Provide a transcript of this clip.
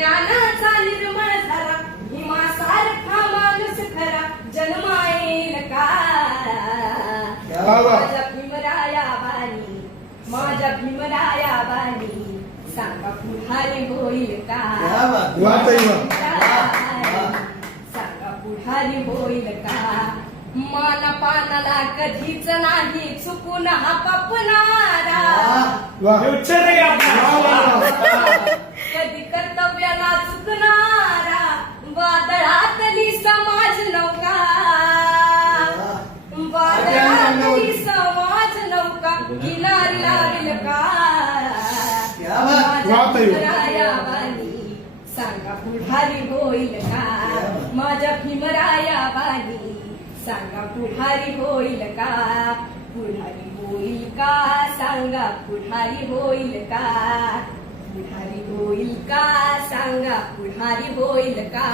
ज्ञानाचा निर्मळ झाला भीमासारखा माणूस खरा जन्मा येईल का माझ्या भीमराया बानी माझ्या भीमराया बानी सांगा पुढारी होईल का सांगा पुढारी होईल का मान पानाला कधीच नाही चुकून हा पपणारा कधी कर्तव्याला चुकणारा वादळातली समाज नौका वादळातली समाज नौका किनारी लागेल का माझ्या भीमराया बानी सांगा पुढारी होईल का माझ्या भीमराया बानी सांगा पुढारी होईल का पुढारी होईल का सांगा पुढारी होईल का पुढारी होईल का सांगा पुढारी होईल का